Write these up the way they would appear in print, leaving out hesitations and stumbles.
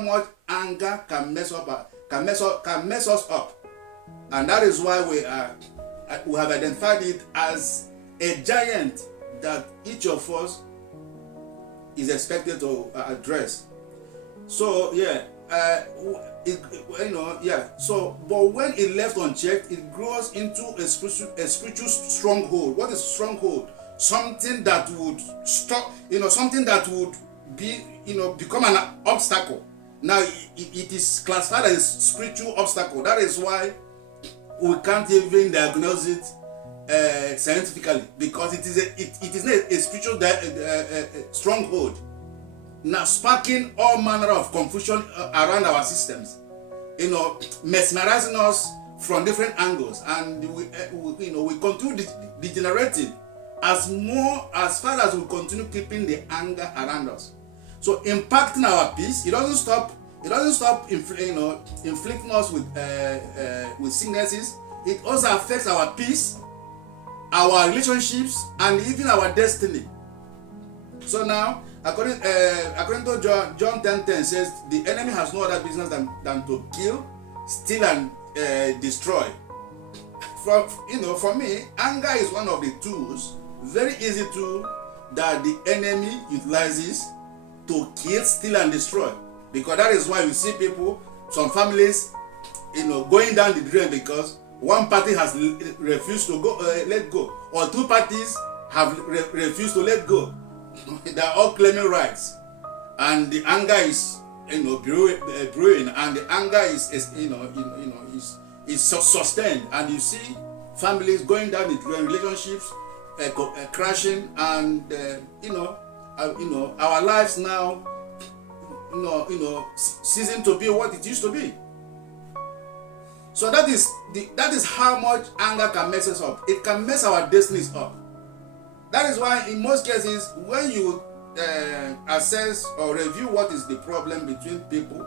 much anger can mess us up, and that is why we have identified it as a giant that each of us is expected to address. So So, but when it left unchecked, it grows into a spiritual stronghold. What is stronghold? Something that would stop, something that would be, become an obstacle. Now, it is classified as a spiritual obstacle. That is why we can't even diagnose it scientifically, because it is not a spiritual stronghold. Now, sparking all manner of confusion around our systems, mesmerizing us from different angles, and we continue degenerating as far as we continue keeping the anger around us. So, impacting our peace. It doesn't stop inflicting us with sicknesses. It also affects our peace, our relationships, and even our destiny. So now, according to John 10:10 says, the enemy has no other business than to kill, steal, and destroy. For me, anger is one of the tools, very easy tool, that the enemy utilizes to kill, steal, and destroy. Because that is why you see people, some families, going down the drain because one party has refused to let go, or two parties have refused to let go. They are all claiming rights, and the anger is brewing, and the anger is sustained, and you see families going down the drain, relationships crashing, and our lives now ceasing to be what it used to be. So that is how much anger can mess us up. It can mess our destinies up. That is why in most cases, when you assess or review what is the problem between people,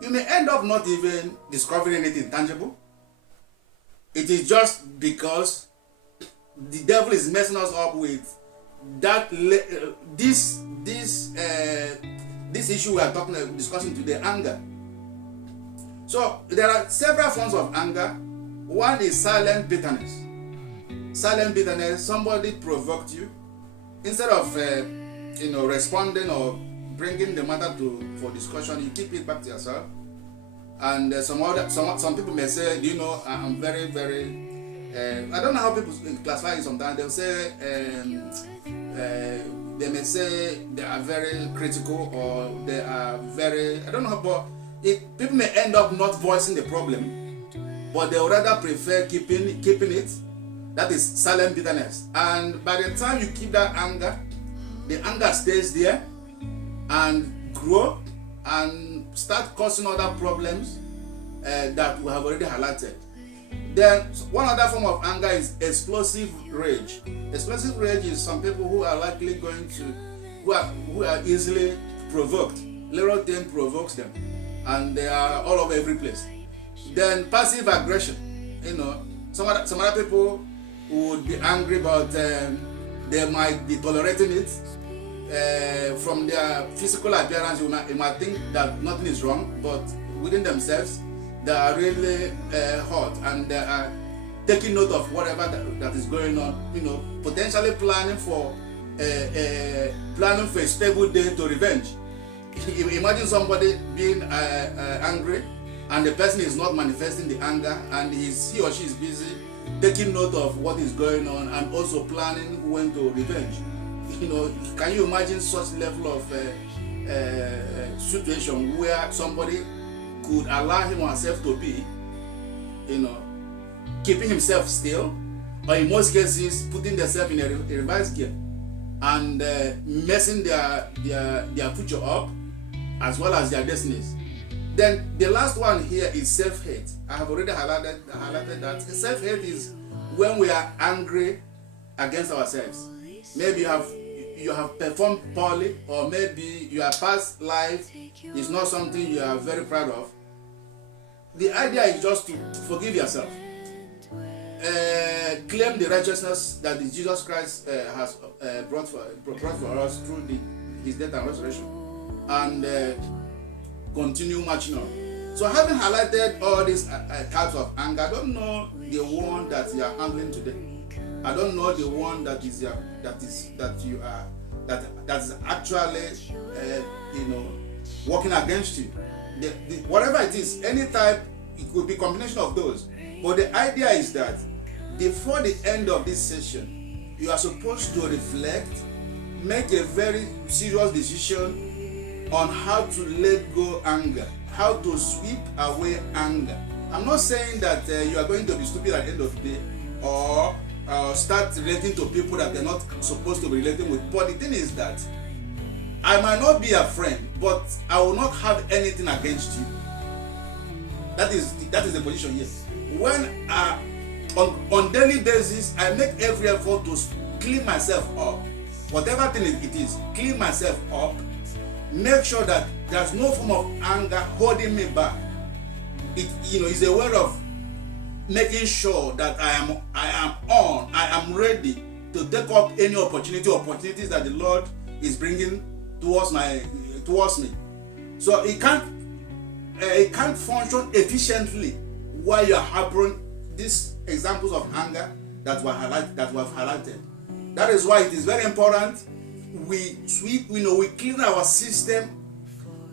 you may end up not even discovering anything tangible. It is just because the devil is messing us up with that this issue we are discussing today, anger. So there are several forms of anger. One is silent bitterness. Silent bitterness, somebody provoked you. Instead of responding or bringing the matter for discussion, you keep it back to yourself. And some people may say, I'm very, very I don't know how people classify it sometimes. They'll say they may say they are very critical, or they are very, I don't know how, but people may end up not voicing the problem, but they would rather prefer keeping it. That is silent bitterness. And by the time you keep that anger, the anger stays there and grow and start causing other problems that we have already highlighted. Then one other form of anger is explosive rage. Explosive rage is some people who are likely who are easily provoked. Little thing provokes them, and they are all over every place. Then passive aggression. Some other people would be angry, but they might be tolerating it. From their physical appearance, you might think that nothing is wrong, but within themselves, they are really hot, and they are taking note of whatever that is going on. Potentially planning for a stable day to revenge. Imagine somebody being angry, and the person is not manifesting the anger, and he or she is busy taking note of what is going on and also planning when to revenge. Can you imagine such level of situation where somebody could allow him or herself to be, keeping himself still, or in most cases putting themselves in a reverse gear and messing their future up as well as their destinies. Then the last one here is self-hate. I have already highlighted that. Self-hate is when we are angry against ourselves. Maybe you have performed poorly, or maybe your past life is not something you are very proud of. The idea is just to forgive yourself. Claim the righteousness that Jesus Christ has brought for us through his death and resurrection. And continue marching on. So having highlighted all these types of anger, I don't know the one that you are handling today. I don't know the one that is actually working against you. Whatever it is, any type, it could be a combination of those. But the idea is that before the end of this session, you are supposed to reflect, make a very serious decision on how to let go anger, how to sweep away anger. I'm not saying that you are going to be stupid at the end of the day, or start relating to people that they're not supposed to be relating with. But the thing is that I might not be a friend, but I will not have anything against you. That is the position here. When on daily basis, I make every effort to clean myself up. Whatever thing it is, clean myself up. Make sure that there's no form of anger holding me back. It is a way of making sure that I am ready to take up any opportunities that the Lord is bringing towards me. So it can't function efficiently while you are harboring these examples of anger that we have highlighted. That is why it is very important we clean our system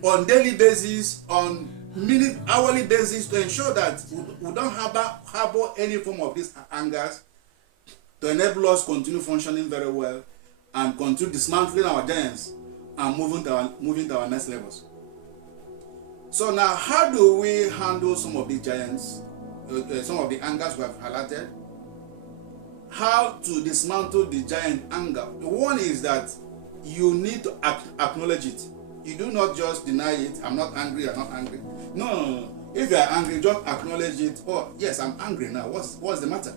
on daily basis, on minute, hourly basis, to ensure that we don't harbor any form of these angers, to enable us continue functioning very well and continue dismantling our giants and moving to our next levels. So now, how do we handle some of these giants, some of the angers we have highlighted? How to dismantle the giant anger? The one is that you need to acknowledge it. You do not just deny it. I'm not angry. No. If you are angry, just acknowledge it. Oh, yes, I'm angry now. What's the matter?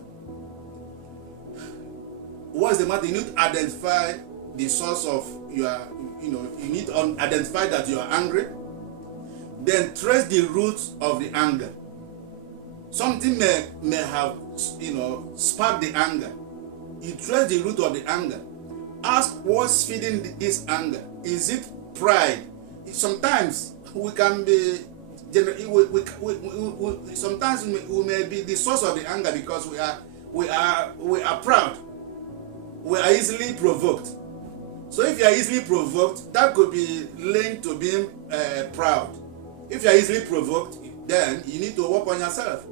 What's the matter? You need to identify the source of your, you need to identify that you are angry. Then trace the root of the anger. Something may have, sparked the anger. You trace the root of the anger. Ask what's feeding this anger. Is it pride? Sometimes we can be, sometimes we may be the source of the anger because we are proud. We are easily provoked. So if you are easily provoked, that could be linked to being proud. If you are easily provoked, then you need to work on yourself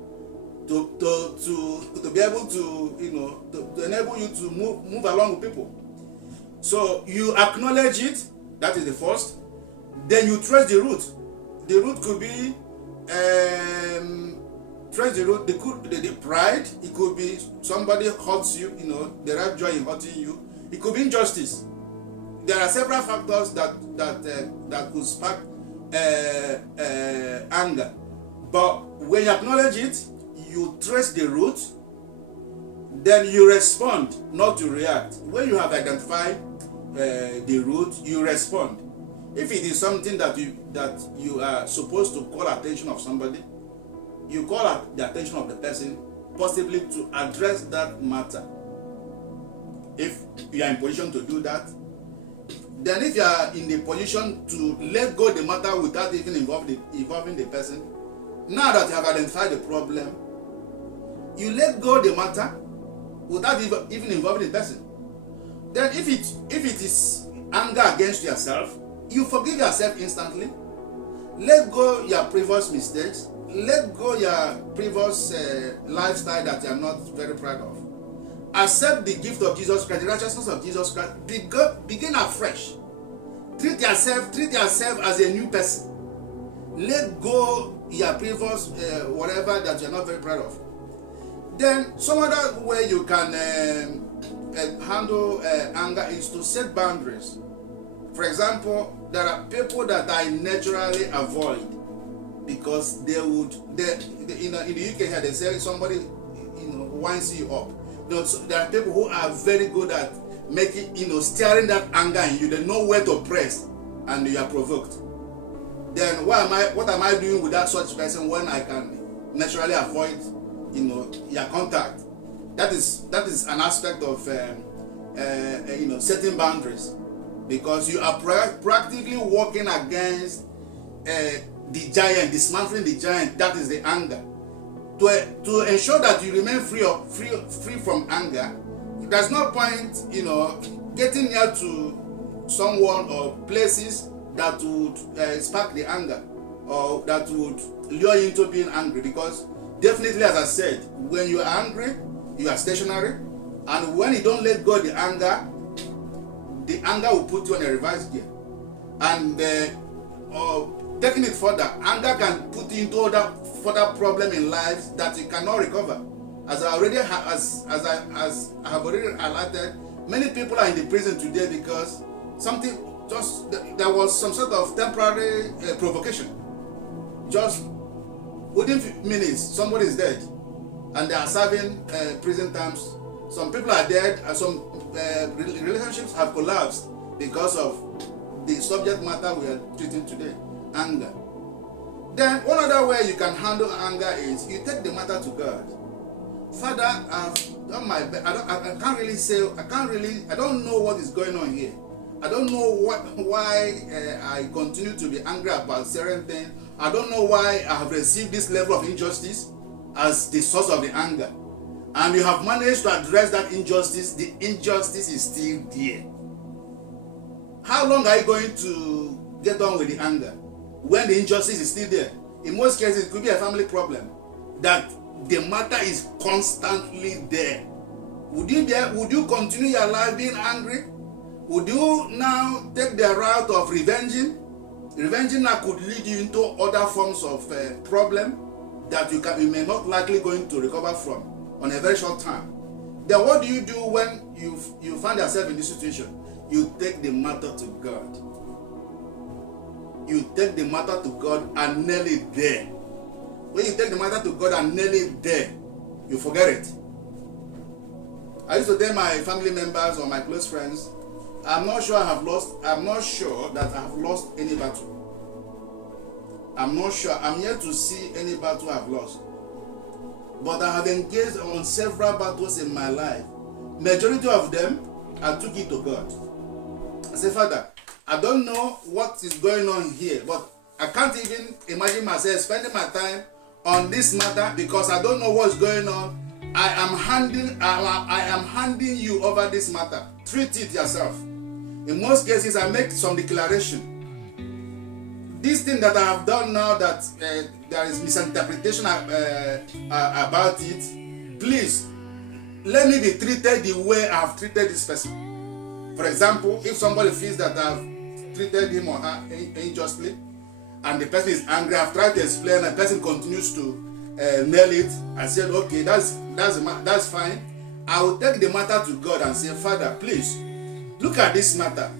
to be able to to enable you to move along with people. So you acknowledge it. That is the first. Then you trace the root. The root could be trace the root. The pride. It could be somebody hurts you. Derive joy in hurting you. It could be injustice. There are several factors that could spark anger. But when you acknowledge it, you trace the root. Then you respond, not to react. When you have identified the root, you respond. If it is something that you are supposed to call attention of somebody, you call the attention of the person, possibly to address that matter. If you are in position to do that, then if you are in the position to let go the matter without even involving the person, now that you have identified the problem, you let go the matter without even involving the person. Then if it is anger against yourself, you forgive yourself instantly. Let go your previous mistakes. Let go your previous lifestyle that you are not very proud of. Accept the gift of Jesus Christ, the righteousness of Jesus Christ. Begin afresh. Treat yourself as a new person. Let go your previous whatever that you are not very proud of. Then some other way you can handle anger is to set boundaries. For example, there are people that I naturally avoid because they in the UK here they say somebody winds you up. So there are people who are very good at making stirring that anger in you. They know where to press, and you are provoked. Then what am I doing with that such person when I can naturally avoid your contact? That is an aspect of setting boundaries, because you are proactively working against the giant, dismantling the giant, that is the anger. To ensure that you remain free from anger, there's no point, getting near to someone or places that would spark the anger, or that would lure you into being angry. Because definitely, as I said, when you are angry, you are stationary, and when you don't let go of the anger will put you on a reverse gear. And taking it further, anger can put you into other further problem in life that you cannot recover. As I have already highlighted, many people are in the prison today because there was some sort of temporary provocation. Just within minutes, somebody is dead, and they are serving prison terms. Some people are dead, and some relationships have collapsed because of the subject matter we are treating today, anger. Then one other way you can handle anger is you take the matter to God. Father, I've done my best. I don't know what is going on here. I don't know why I continue to be angry about certain things. I don't know why I have received this level of injustice as the source of the anger. And you have managed to address that injustice. The injustice is still there. How long are you going to get on with the anger when the injustice is still there? In most cases, it could be a family problem that the matter is constantly there. Would you continue your life being angry? Would you now take the route of revenging? Revenging now could lead you into other forms of problem that you may not likely going to recover from on a very short time. Then what do you do when you find yourself in this situation? You take the matter to God. You take the matter to God and nail it there. When you take the matter to God and nail it there, you forget it. I used to tell my family members or my close friends, I'm not sure that I have lost any battle. I'm not sure. I'm yet to see any battle I've lost. But I have engaged on several battles in my life. Majority of them, I took it to God. I said, Father, I don't know what is going on here, but I can't even imagine myself spending my time on this matter because I don't know what's going on. I am handing you over this matter. Treat it yourself. In most cases, I make some declaration. This thing that I have done now, that there is misinterpretation about it, please let me be treated the way I have treated this person. For example, if somebody feels that I have treated him or her unjustly, and the person is angry, I've tried to explain, and the person continues to nail it. I said, okay, that's fine. I will take the matter to God and say, Father, please look at this matter.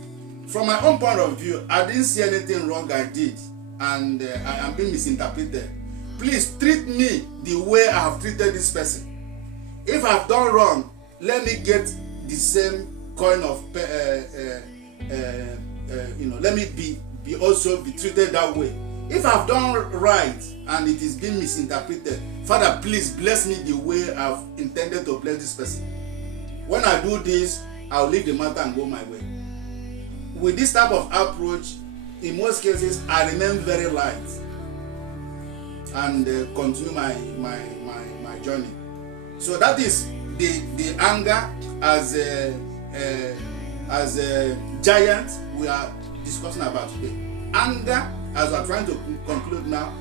From my own point of view, I didn't see anything wrong I did, and I am being misinterpreted. Please treat me the way I have treated this person. If I've done wrong, let me get the same coin of, let me be also be treated that way. If I've done right and it is being misinterpreted, Father, please bless me the way I've intended to bless this person. When I do this, I'll leave the matter and go my way. With this type of approach, in most cases, I remain very light and continue my journey. So that is the anger as a giant we are discussing about today. Anger, as we are trying to conclude now,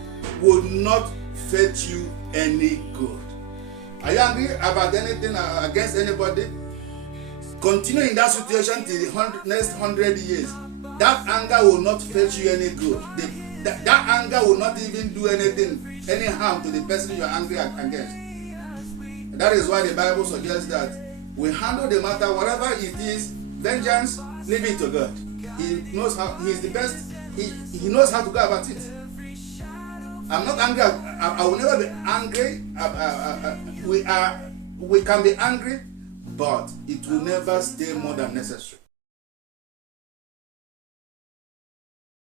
will not fetch you any good. Are you angry about anything against anybody? Continue in that situation till the next 100 years. That anger will not fetch you any good. That anger will not even do any harm to the person you are angry against. That is why the Bible suggests that we handle the matter, whatever it is, vengeance, leave it to God. He knows how. He's the best. He knows how to go about it. I'm not angry. I will never be angry. We can be angry, but it will never stay more than necessary.